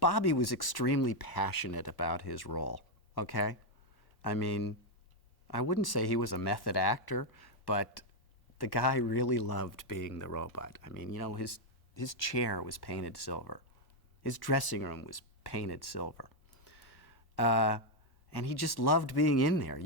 Bobby was extremely passionate about his role, okay? I mean, I wouldn't say he was a method actor, but the guy really loved being the robot. I mean, you know, his chair was painted silver. His dressing room was painted silver. And he just loved being in there.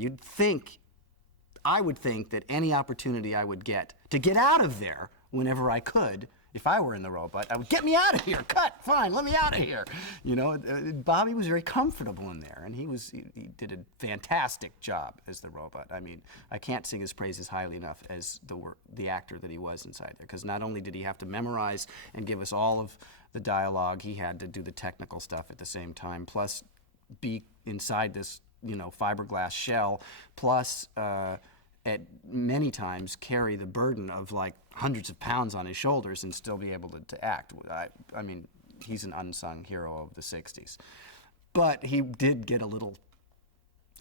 I would think that any opportunity I would get to get out of there whenever I could, if I were in the robot, I would get me out of here, cut, fine, let me out of here. You know, Bobby was very comfortable in there, and he did a fantastic job as the robot. I mean, I can't sing his praises highly enough as the actor that he was inside there, because not only did he have to memorize and give us all of the dialogue, he had to do the technical stuff at the same time, plus be inside this, you know, fiberglass shell, plus at many times carry the burden of like hundreds of pounds on his shoulders and still be able to act. I mean, he's an unsung hero of the 60s. But he did get a little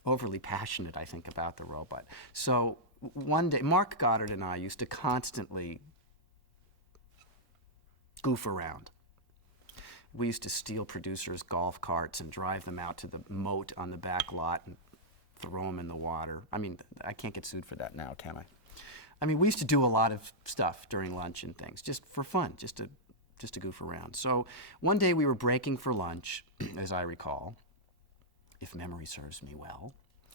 overly passionate, I think, about the robot. So one day, Mark Goddard and I used to constantly goof around. We used to steal producers' golf carts and drive them out to the moat on the back lot and throw them in the water. I mean, I can't get sued for that now, can I? I mean, we used to do a lot of stuff during lunch and things, just for fun, just to goof around. So one day we were breaking for lunch, as I recall, if memory serves me well.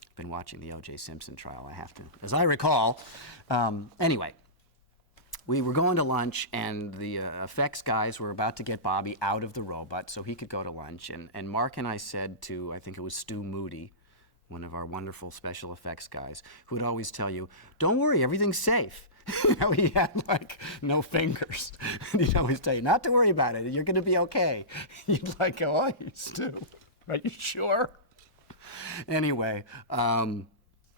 I've been watching the O.J. Simpson trial, I have to, as I recall. Anyway, we were going to lunch, and the effects guys were about to get Bobby out of the robot so he could go to lunch. And Mark and I said to, I think it was Stu Moody, one of our wonderful special effects guys, who would always tell you, don't worry, everything's safe. You know, he had like no fingers. And he'd always tell you, not to worry about it, you're gonna be okay. You'd like go, oh, you Stu, are you sure? Anyway,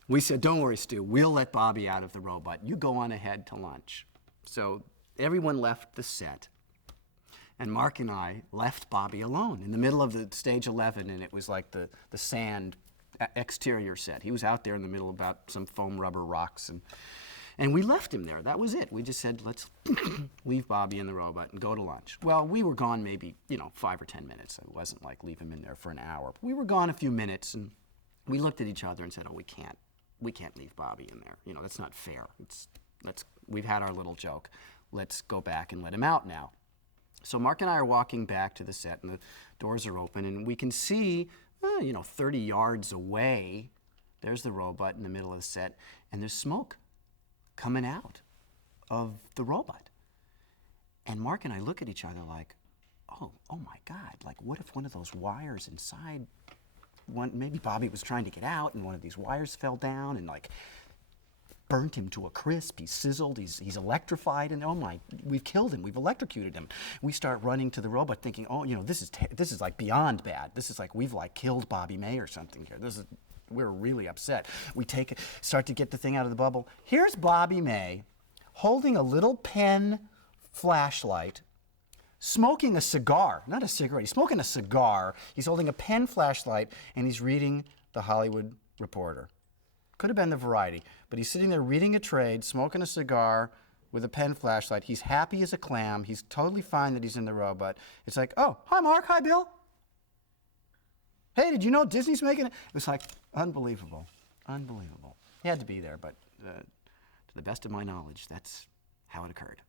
we said, don't worry, Stu, we'll let Bobby out of the robot. You go on ahead to lunch. So everyone left the set. And Mark and I left Bobby alone in the middle of the stage 11, and it was like the sand exterior set. He was out there in the middle about some foam rubber rocks, and we left him there. That was it. We just said, let's leave Bobby in the robot and go to lunch. Well, we were gone maybe, 5 or 10 minutes. It wasn't like leave him in there for an hour. We were gone a few minutes, and we looked at each other and said, oh, we can't leave Bobby in there. That's not fair. We've had our little joke. Let's go back and let him out now. So Mark and I are walking back to the set, and the doors are open, and we can see 30 yards away, there's the robot in the middle of the set, and there's smoke coming out of the robot. And Mark and I look at each other like, oh my God, like what if one of those wires inside, maybe Bobby was trying to get out and one of these wires fell down and like burnt him to a crisp, he's sizzled, he's electrified, and oh my, we've killed him, we've electrocuted him. We start running to the robot thinking, oh, this is like beyond bad. This is like we've like killed Bobby May or something here. We're really upset. We start to get the thing out of the bubble. Here's Bobby May holding a little pen flashlight, smoking a cigar, not a cigarette, he's smoking a cigar. He's holding a pen flashlight and he's reading the Hollywood Reporter. Could have been the Variety, but he's sitting there reading a trade, smoking a cigar with a pen flashlight. He's happy as a clam. He's totally fine that he's in the robot. It's like, oh, hi, Mark. Hi, Bill. Hey, did you know Disney's making it? It was like unbelievable, unbelievable. He had to be there, but to the best of my knowledge, that's how it occurred.